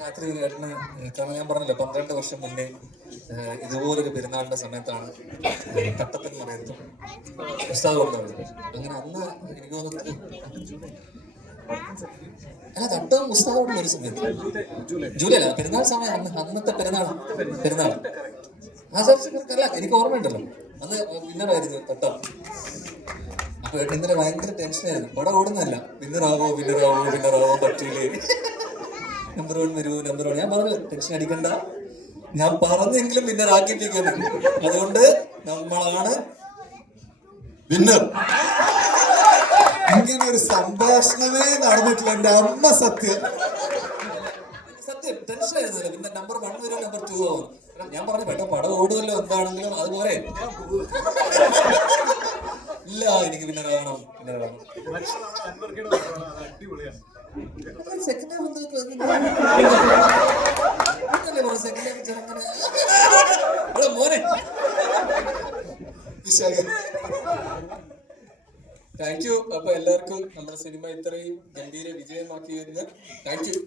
രാത്രി ഏട്ടന് കാരണം ഞാൻ പറഞ്ഞല്ലോ പന്ത്രണ്ട് വർഷം മുന്നേ ഇതുപോലൊരു പെരുന്നാളിന്റെ സമയത്താണ് കട്ടത്തെന്ന് പറയുന്നത് ഉസ്താദ് കൊടുത്തത് അങ്ങനെ അന്ന് എനിക്ക് തോന്നുന്നത് അല്ല തട്ടവും ഉസ്താദോടും ഒരു സമയത്ത്. ജൂലൈ അല്ല പെരുന്നാൾ സമയം അന്ന് അന്നത്തെ പെരുന്നാൾ പെരുന്നാൾ. ആ സാർ എനിക്ക് ഓർമ്മയുണ്ടല്ലോ. അന്ന് വിന്നറായിരുന്നു തട്ടം. അപ്പൊ ഇന്നലെ ഭയങ്കര ടെൻഷനായിരുന്നു പടം ഓടുന്നല്ല വിന്നറാവോ വിന്നറാവോ വിന്നറാവോ പറ്റൂലേ. നമ്പർ വൺ വരുമോ നമ്പർ വൺ. ഞാൻ പറഞ്ഞു ടെൻഷൻ അടിക്കണ്ട. ഞാൻ പറഞ്ഞെങ്കിലും വിന്നർ ആക്കിപ്പിക്കുന്നു അതുകൊണ്ട് നമ്മളാണ് വിന്നർ. ഇങ്ങനെ ഒരു സംഭാഷണമേ നടന്നിട്ടില്ല. എന്റെ അമ്മ സത്യം. സത്യം ടെൻഷൻ ആയിരുന്നില്ല. പിന്നെ നമ്പർ വൺ വരും നമ്പർ ടു ആവും ഞാൻ പറഞ്ഞു പെട്ടെന്ന് പടം ഓടുമല്ലോ. എന്താണെങ്കിലും അതുപോലെ. ഇല്ല എനിക്ക് വിന്നർ ആവണം വിന്നർ ആവണം സെക്കൻഡ് ഹാഫ് സെക്കൻഡ് ഹാഫ് ചെറുങ്ങനെ. മോനെ. താങ്ക് യു അപ്പൊ എല്ലാവർക്കും നമ്മുടെ സിനിമ ഇത്രയും ഗംഭീര വിജയമാക്കിയതിന് താങ്ക് യു